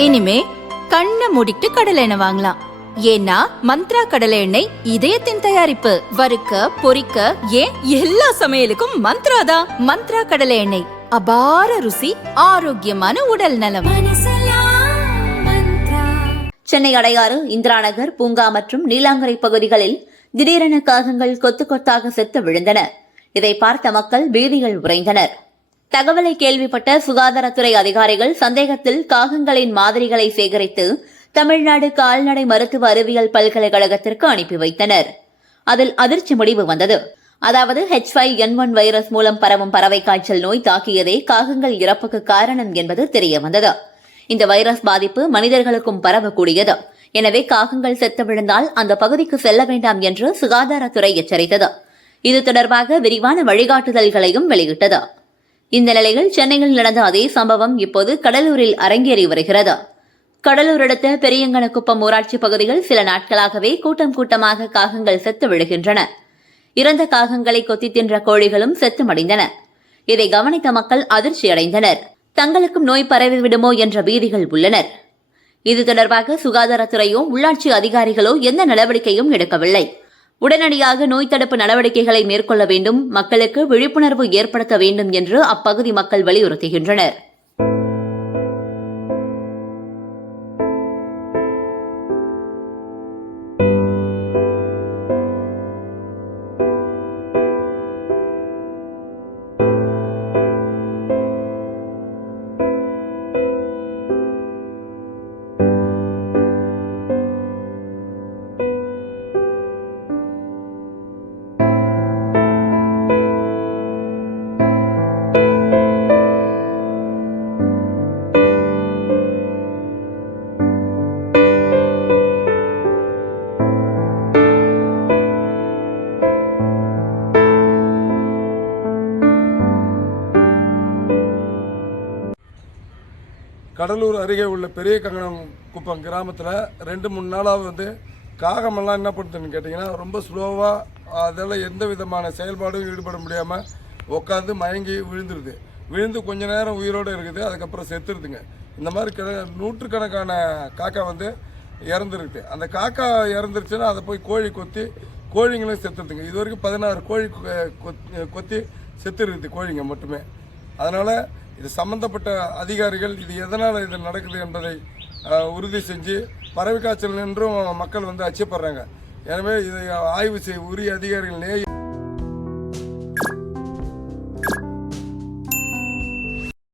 இனிமே கண்ணை மூடிட்டு கடலை எண்ணெய் வாங்கலாம். ஏன்னா மந்த்ரா கடலை எண்ணெய் இதயத்தின் தயாரிப்பு. வறுக்க பொரிக்க ஏன் எல்லா சமையலுக்கும் மந்த்ரா தான். மந்த்ரா கடலை எண்ணெய், அபார ருசி, ஆரோக்கியமான உடல் நலம். சென்னை அடையாறு, இந்திரா நகர், பூங்கா மற்றும் நீலாங்கரை பகுதிகளில் திடீரென காகங்கள் கொத்து கொத்தாக செத்து விழுந்தன. இதை பார்த்த மக்கள் பீதிகள் உறைந்தனர். தகவலை கேள்விப்பட்ட சுகாதாரத்துறை அதிகாரிகள் சந்தேகத்தில் காகங்களின் மாதிரிகளை சேகரித்து தமிழ்நாடு கால்நடை மருத்துவ அறிவியல் பல்கலைக்கழகத்திற்கு அனுப்பி வைத்தனர். அதில் அதிர்ச்சி முடிவு வந்தது. அதாவது H5N1 வைரஸ் மூலம் பரவும் பறவை காய்ச்சல் நோய் தாக்கியதே காகங்கள் இறப்புக்கு காரணம் என்பது தெரிய வந்தது. இந்த வைரஸ் பாதிப்பு மனிதர்களுக்கும் பரவக்கூடியது. எனவே காகங்கள் செத்து விழுந்தால் அந்த பகுதிக்கு செல்ல வேண்டாம் என்று சுகாதாரத்துறை எச்சரித்தது. இது தொடர்பாக விரிவான வழிகாட்டுதல்களையும் வெளியிட்டது. இந்த நிலையில் சென்னையில் நடந்த அதே சம்பவம் இப்போது கடலூரில் அரங்கேறி வருகிறது. கடலூர் அடுத்த பெரியங்கனக்குப்பம் ஊராட்சி பகுதியில் சில நாட்களாகவே கூட்டம் கூட்டமாக காகங்கள் செத்து விழுகின்றன. இறந்த காகங்களை கொத்தி தின்ற கோழிகளும் செத்து மடிந்தன. இதை கவனித்த மக்கள் அதிர்ச்சியடைந்தனர். தங்களுக்கும் நோய் பரவிவிடுமோ என்ற பீதிகள் உள்ளனர். இது தொடர்பாக சுகாதாரத்துறையோ உள்ளாட்சி அதிகாரிகளோ எந்த நடவடிக்கையும் எடுக்கவில்லை. உடனடியாக நோய் தடுப்பு நடவடிக்கைகளை மேற்கொள்ள வேண்டும், மக்களுக்கு விழிப்புணர்வு ஏற்படுத்த வேண்டும் என்று அப்பகுதி மக்கள் வலியுறுத்துகின்றனர். கடலூர் அருகே உள்ள பெரிய கங்கனக்குப்பம் கிராமத்தில் 2-3 நாளாக காகமெல்லாம் என்ன பண்ணுதுன்னு கேட்டிங்கன்னா, ரொம்ப ஸ்லோவாக அதெல்லாம் எந்த விதமான செயல்பாடும் ஈடுபட முடியாமல் உட்காந்து மயங்கி விழுந்து கொஞ்ச நேரம் உயிரோடு இருக்குது. அதுக்கப்புறம் செத்துருதுங்க. இந்த மாதிரி நூற்றுக்கணக்கான காக்கா இறந்துருக்குது. அந்த காக்கா இறந்துருச்சுன்னா அதை போய் கோழி கொத்தி கோழிங்களும் செத்துருதுங்க. இது வரைக்கும் 16 கோழி கொத்தி செத்துருக்குது கோழிங்க மட்டுமே. அதனால் இது சம்பந்தப்பட்ட அதிகாரிகள் இது எதனால் இது நடக்குது என்பதை உறுதி செஞ்சு பறவை காய்ச்சல் என்றும் மக்கள் அச்சப்படுறாங்க. எனவே இதை ஆய்வு செய்ய உரிய அதிகாரிகள்